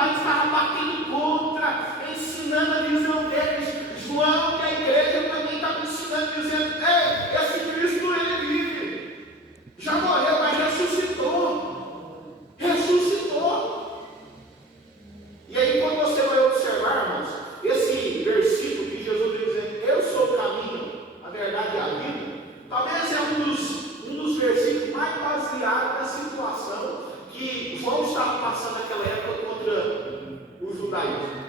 multidão estava batendo contra, ensinando a visão deles. João e a igreja também estavam ensinando, dizendo: ei, esse Cristo ele vive, já morreu, mas ressuscitou. Ressuscitou. E aí, quando você vai observar, irmãos, esse versículo que Jesus diz: eu sou o caminho, a verdade e a vida, talvez é um dos versículos mais baseados na situação que João estava passando naquela época contra o judaísmo.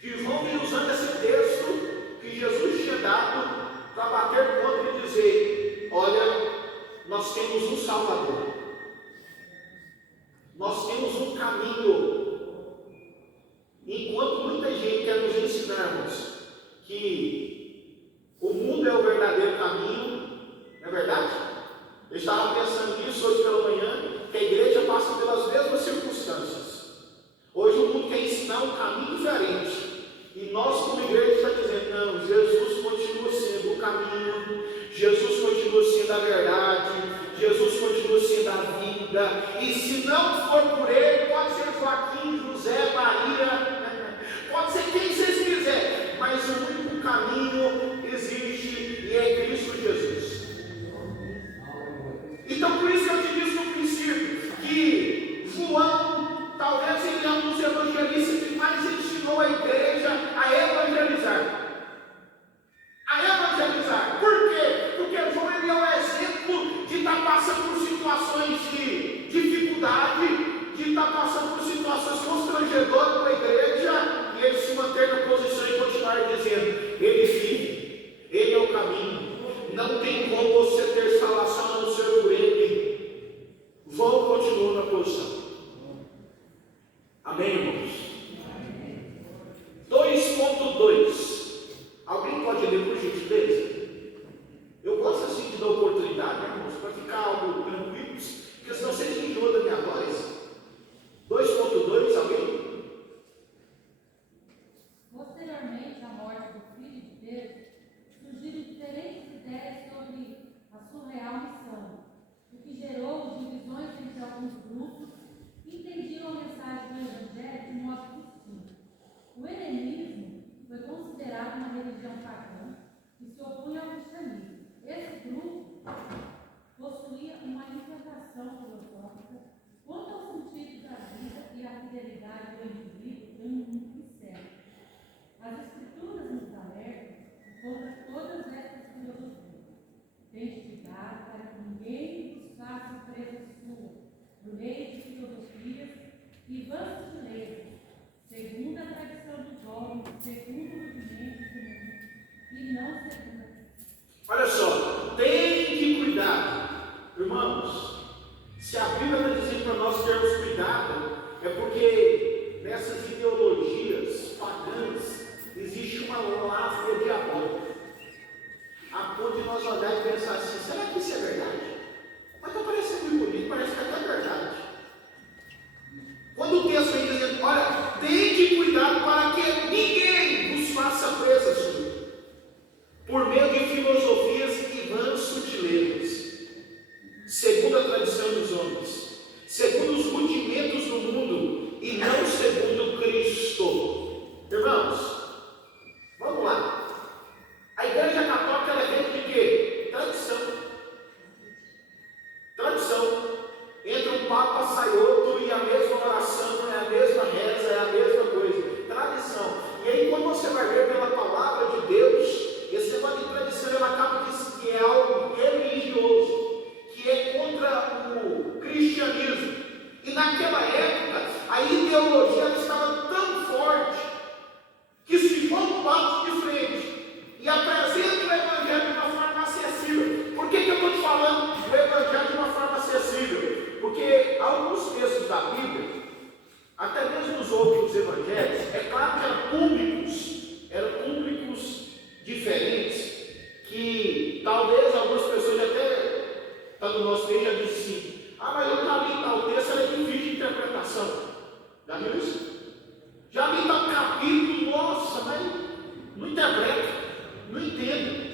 Que João vem usando esse texto que Jesus tinha dado para bater contra e dizer: olha, nós temos um Salvador, nós temos um caminho. Enquanto muita gente quer nos ensinarmos que o mundo é o verdadeiro caminho, não é verdade? Eu estava pensando nisso hoje pela manhã, que a igreja passa pelas mesmas circunstâncias. Hoje o mundo quer ensinar um caminho diferente, e nós como igreja estamos dizendo: não, Jesus continua sendo o caminho, Jesus continua sendo a verdade, Jesus continua sendo a vida, e se não for por ele, pode ser Joaquim, José, Maria, pode ser quem vocês quiserem, mas o único caminho existe e é Cristo Jesus. Então, por isso eu te disse no princípio que João, talvez ele é um dos evangelistas que mais ensinou a igreja a evangelizar. A evangelizar. Por quê? Porque João ele é um exemplo de estar passando por situações de dificuldade, de estar passando por situações constrangedoras para a igreja, e ele se manter na posição e continuar dizendo: ele vive, ele é o caminho, não tem como você ter salvação a não ser por ele. João continua na posição. Amém, irmãos? 2.2. Alguém pode ler por gentileza? Eu gosto assim de dar oportunidade, né, irmãos, para ficar algo tranquilo, porque senão vocês enjoam da minha voz. 2.2, alguém? Posteriormente à morte do Filho de Deus, surgiram diferentes ideias sobre a sua real missão, o que gerou divisões entre alguns grupos que entendiam a mensagem do Evangelho de modo distinto. O helenismo foi considerado uma religião pagã que se opunha ao cristianismo. Esse grupo possuía uma interpretação filosófica quanto ao sentido da vida e à fidelidade do indivíduo em um mundo incerto. As Escrituras nos alertam contra todas essas filosofias. Tente cuidado para que ninguém vos faça presa sua, por meio de filosofias e vãs sutilezas, segundo a tradição dos homens, segundo o rudimento do mundo, e não segundo. Olha só, tem que cuidar, irmãos. Se a Bíblia está dizendo para nós termos cuidado, é porque nessas ideologias pagãs existe uma lavra diabólica, a ponto de nós olhar e pensar assim: será que isso é verdade? Mas está parecendo muito bonito, parece que até é verdade. Quando o texto vem dizendo: olha, tem que cuidar para que ninguém vos faça presa sua, por meio de filosofias e vãs sutilezas, segundo a tradição dos homens, segundo os rudimentos do mundo, e não segundo Cristo. Irmãos, vamos lá. A igreja católica ela é feita de quê? Tradição. Tradição. Entra um papa, sai outro, e a mesma oração, é a mesma reza, é a mesma coisa. Tradição. E aí, quando você vai ver pela palavra de Deus, esse negócio de tradição ela acaba que é algo religioso, que é contra o cristianismo. E naquela época, a ideologia ela estava tão forte que se João bate de frente e apresenta o Evangelho de uma forma acessível. Por que eu estou te falando do Evangelho de uma forma acessível? Porque alguns textos da Bíblia, até mesmo os outros evangelhos, é claro que eram públicos diferentes, que talvez algumas pessoas até tá no nosso meio já dizem assim: ah, mas eu já li tal texto, ela é difícil de interpretação. Já viu isso? Já li tal capítulo, nossa, mas não interpreta, não entende.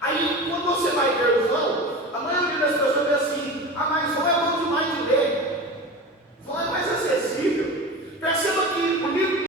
Aí quando você vai ver o João, a maioria das pessoas vê assim: ah, mas